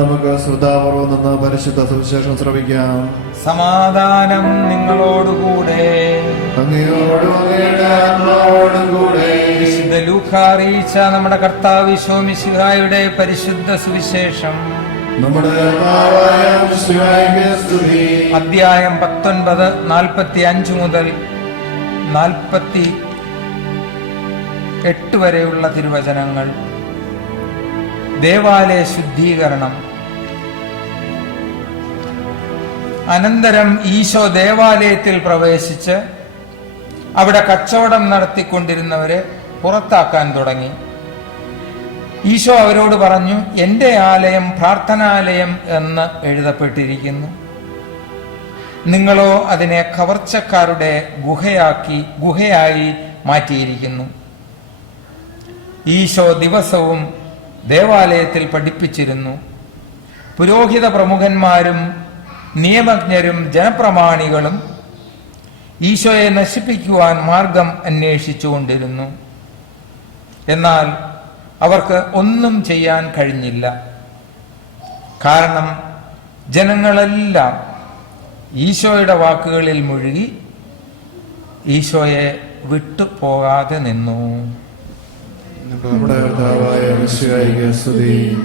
നമുക്ക് ശ്രദ്ധാപൂർവം നിന്ന് പരിശുദ്ധ സുവിശേഷം ശ്രവിക്കാം. സമാധാനം നിങ്ങളോടുകൂടെ. വിശുദ്ധ ലൂക്കാ അറിയിച്ച നമ്മുടെ കർത്താവ് ഈശോ മിശിഹായുടെ പരിശുദ്ധ സുവിശേഷം. അധ്യായം 19 45 മുതൽ 48 വരെയുള്ള തിരുവചനങ്ങൾ. ദേവാലയ ശുദ്ധീകരണം. അനന്തരം ഈശോ ദേവാലയത്തിൽ പ്രവേശിച്ച് അവിടെ കച്ചവടം നടത്തിക്കൊണ്ടിരുന്നവരെ പുറത്താക്കാൻ തുടങ്ങി. ഈശോ അവരോട് പറഞ്ഞു, എന്റെ ആലയം പ്രാർത്ഥനാലയം എന്ന് എഴുതപ്പെട്ടിരിക്കുന്നു. നിങ്ങളോ അതിനെ കവർച്ചക്കാരുടെ ഗുഹയായി മാറ്റിയിരിക്കുന്നു. ഈശോ ദിവസവും ദേവാലയത്തിൽ പഠിപ്പിച്ചിരുന്നു. പുരോഹിത പ്രമുഖന്മാരും നിയമജ്ഞരും ജനപ്രമാണികളും ഈശോയെ നശിപ്പിക്കുവാൻ മാർഗം അന്വേഷിച്ചുകൊണ്ടിരുന്നു. എന്നാൽ അവർക്ക് ഒന്നും ചെയ്യാൻ കഴിഞ്ഞില്ല. കാരണം ജനങ്ങളെല്ലാം ഈശോയുടെ വാക്കുകളിൽ മുഴുകി ഈശോയെ വിട്ടുപോകാതെ നിന്നു. നമ്മുടെ കർത്താവായ മിശിഹായിക്ക് സ്തുതി.